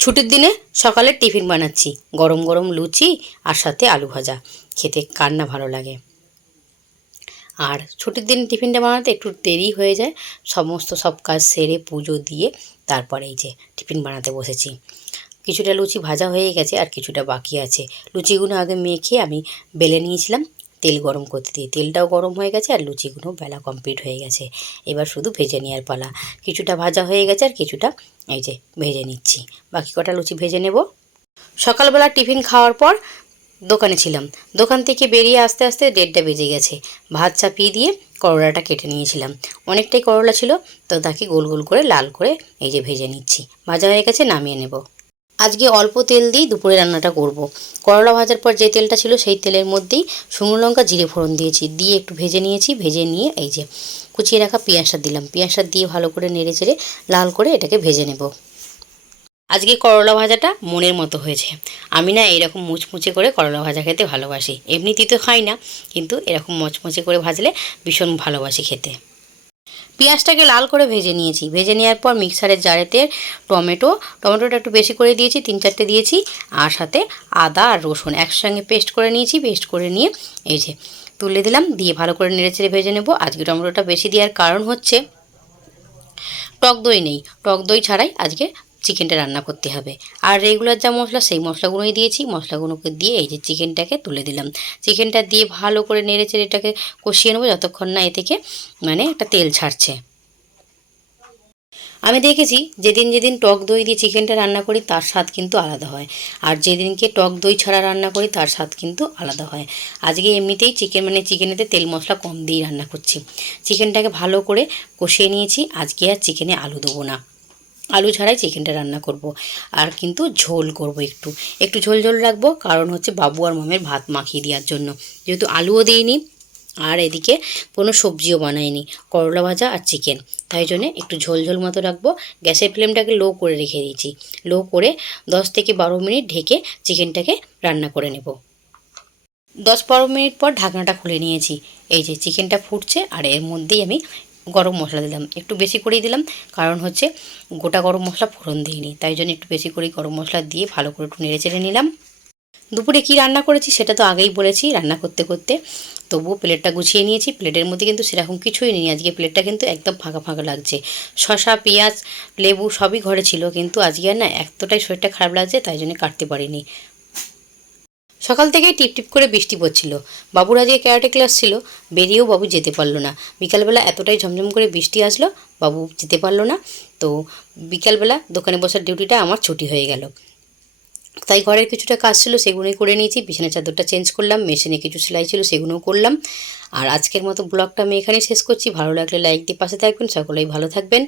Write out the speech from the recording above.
ছুটির দিনে সকালে টিফিন বানাচ্ছি, গরম গরম লুচি আর সাথে আলু ভাজা। খেতে কার না ভালো লাগে। আর ছুটির দিন টিফিনটা বানাতে একটু দেরি হয়ে যায়। সব কাজ সেরে পুজো দিয়ে তারপরে এই যে টিফিন বানাতে বসেছি। কিছুটা লুচি ভাজা হয়ে গেছে আর কিছুটা বাকি আছে। লুচিগুলো আগে মেখে আমি বেলে নিয়েছিলাম তেল গরম করতে দিয়ে। তেলটাও গরম হয়ে গেছে আর লুচিগুলো বেলা কমপ্লিট হয়ে গেছে। এবার শুধু ভেজে নেওয়ার পালা। কিছুটা ভাজা হয়ে গেছে আর কিছুটা এই যে ভেজে নিচ্ছি। বাকি কটা লুচি ভেজে নেব। সকালবেলা টিফিন খাওয়ার পর দোকানে ছিলাম। দোকান থেকে বেরিয়ে আস্তে আস্তে 1:30টা বেজে গেছে। ভাত চাপিয়ে দিয়ে করলাটা কেটে নিয়েছিলাম। অনেকটাই করলা ছিল, তো তাকে গোল গোল করে লাল করে এই যে ভেজে নিচ্ছি। ভাজা হয়ে গেছে, নামিয়ে নেব। আজকে অল্প তেল দিয়ে দুপুরে রান্নাটা করব। করলা ভাজার পর যে তেলটা ছিল সেই তেলের মধ্যেই শুকনো লঙ্কা জিরে ফোড়ন দিয়েছি, দিয়ে একটু ভেজে নিয়েছি। ভেজে নিয়ে এই যে কুচিয়ে রাখা পেঁয়াজটা দিলাম। পেঁয়াজটা দিয়ে ভালো করে নেড়ে চেড়ে লাল করে এটাকে ভেজে নেব। আজকে করলা ভাজাটা মনের মতো হয়েছে। আমি না এরকম মুচমুচে করে করলা ভাজা খেতে ভালোবাসি। এমনিতেই তো খাই না, কিন্তু এরকম মচমচে করে ভাজলে ভীষণ ভালোবাসি খেতে। পেঁয়াজটাকে লাল করে ভেজে নিয়েছি। ভেজে নেওয়ার পর মিক্সারের জারেতে টমেটোটা একটু বেশি করে দিয়েছি, 3-4টে দিয়েছি। আর সাথে আদা আর রসুন একসঙ্গে পেস্ট করে নিয়েছি। পেস্ট করে নিয়ে এই যে তুলে দিলাম, দিয়ে ভালো করে নেড়েচেড়ে ভেজে নেব। আজকে টমেটোটা বেশি দেওয়ার কারণ হচ্ছে টক দই নেই। টক দই ছাড়াই আজকে চিকেনটা রান্না করতে হবে। আর রেগুলার যা মশলা সেই মশলাগুলোই দিয়েছি। মশলাগুলোকে দিয়ে এই যে চিকেনটাকে তুলে দিলাম। চিকেনটা দিয়ে ভালো করে নেড়েচেড়ে এটাকে কষিয়ে নেবো যতক্ষণ না এ থেকে একটা তেল ছাড়ছে। আমি দেখেছি যেদিন যেদিন টক দই দিয়ে চিকেনটা রান্না করি তার স্বাদ কিন্তু আলাদা হয়, আর যেদিনকে টক দই ছাড়া রান্না করি তার স্বাদ কিন্তু আলাদা হয়। আজকে এমনিতেই চিকেনেতে তেল মশলা কম দিয়ে রান্না করছি। চিকেনটাকে ভালো করে কষিয়ে নিয়েছি। আজকে আর চিকেনে আলু দেবো না, আলু ছাড়াই চিকেনটা রান্না করব। আর কিন্তু ঝোল করব, একটু একটু ঝোল ঝোল রাখবো, কারণ হচ্ছে বাবু আর মামের ভাত মাখিয়ে দেওয়ার জন্য। যেহেতু আলুও দিইনি আর এদিকে কোনো সবজিও বানাইনি, করলা ভাজা আর চিকেন, তাই জন্যে একটু ঝোল ঝোল মতো রাখবো। গ্যাসের ফ্লেমটাকে লো করে রেখে দিয়েছি। লো করে 10 থেকে 12 মিনিট ঢেকে চিকেনটাকে রান্না করে নেব। 10-12 মিনিট পর ঢাকনাটা খুলে নিয়েছি। এই যে চিকেনটা ফুটছে আর এর মধ্যেই আমি গরম মশলা দিলাম, একটু বেশি করেই দিলাম, কারণ হচ্ছে গোটা গরম মশলা ফোড়ন দিইনি, তাই জন্য একটু বেশি করেই গরম মশলা দিয়ে ভালো করে একটু নেড়ে চেড়ে নিলাম। দুপুরে কি রান্না করেছি সেটা তো আগেই বলেছি রান্না করতে করতে। তবুও প্লেটটা গুছিয়ে নিয়েছি। প্লেটের মধ্যে কিন্তু সেরকম কিছুই নেই। আজকে প্লেটটা কিন্তু একদম ফাঁকা ফাঁকা লাগছে। শসা, পেঁয়াজ, লেবু সবই ঘরে ছিল, কিন্তু আজকে আর না এতটাই শরীরটা খারাপ লাগছে, তাই জন্য কাটতে পারিনি। সকাল থেকেই টিপটিপ করে বৃষ্টি পড়ছিল। বাবুর আজকে ক্যারাটে ক্লাস ছিল, বেরিয়েও বাবু যেতে পারলো না। বিকালবেলা এতটাই ঝমঝম করে বৃষ্টি আসলো, বাবু যেতে পারলো না। তো বিকালবেলা দোকানে বসার ডিউটিটা আমার ছুটি হয়ে গেল। তাই ঘরের কিছুটা কাজ ছিল সেগুলোই করে নিয়েছি। বিছানার চাদরটা চেঞ্জ করলাম, মেশিনে কিছু সেলাই ছিল সেগুলোও করলাম। আর আজকের মতো ব্লগটা আমি এখানেই শেষ করছি। ভালো লাগলে লাইক দিয়ে পাশে থাকবেন। সকলেই ভালো থাকবেন।